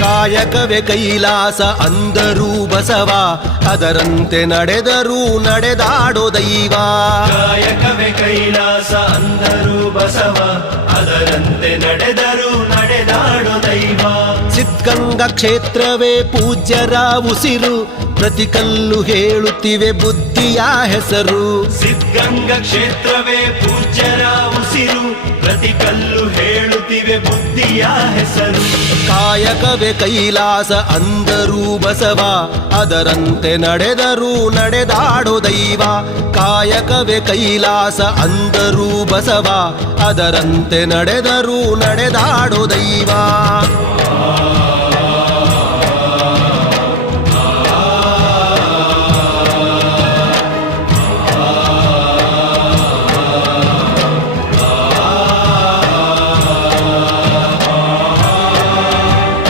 ಕಾಯಕವೇ ಕೈಲಾಸ ಅಂದರೂ ಬಸವ, ಅದರಂತೆ ನಡೆದರೂ ನಡೆದಾಡೋ ದೈವ. ಕಾಯಕವೇ ಕೈಲಾಸ ಅಂದರೂ ಬಸವ, ಅದರಂತೆ ನಡೆದರೂ ನಡೆದಾಡೋ ದೈವ. ಸಿದ್ಧಗಂಗಾ ಕ್ಷೇತ್ರವೇ ಪೂಜ್ಯರ ಉಸಿರು, ಪ್ರತಿ ಕಲ್ಲು ಹೇಳುತ್ತಿವೆ ಬುದ್ಧಿಯ ಹೆಸರು. ಸಿದ್ಧಗಂಗಾ ಕ್ಷೇತ್ರವೇ ಪೂಜ್ಯರ ಉಸಿರು, ಪ್ರತಿ ಕಲ್ಲು ಹೇಳುತ್ತಿವೆ ಬುದ್ಧಿಯ ಹೆಸರು. ಕಾಯಕವೇ ಕೈಲಾಸ ಅಂದರೂ ಬಸವ, ಅದರಂತೆ ನಡೆದರೂ ನಡೆದಾಡೋ ದೈವ. ಕಾಯಕವೇ ಕೈಲಾಸ ಅಂದರೂ ಬಸವ, ಅದರಂತೆ ನಡೆದರೂ ನಡೆದಾಡೋ ದೈವ.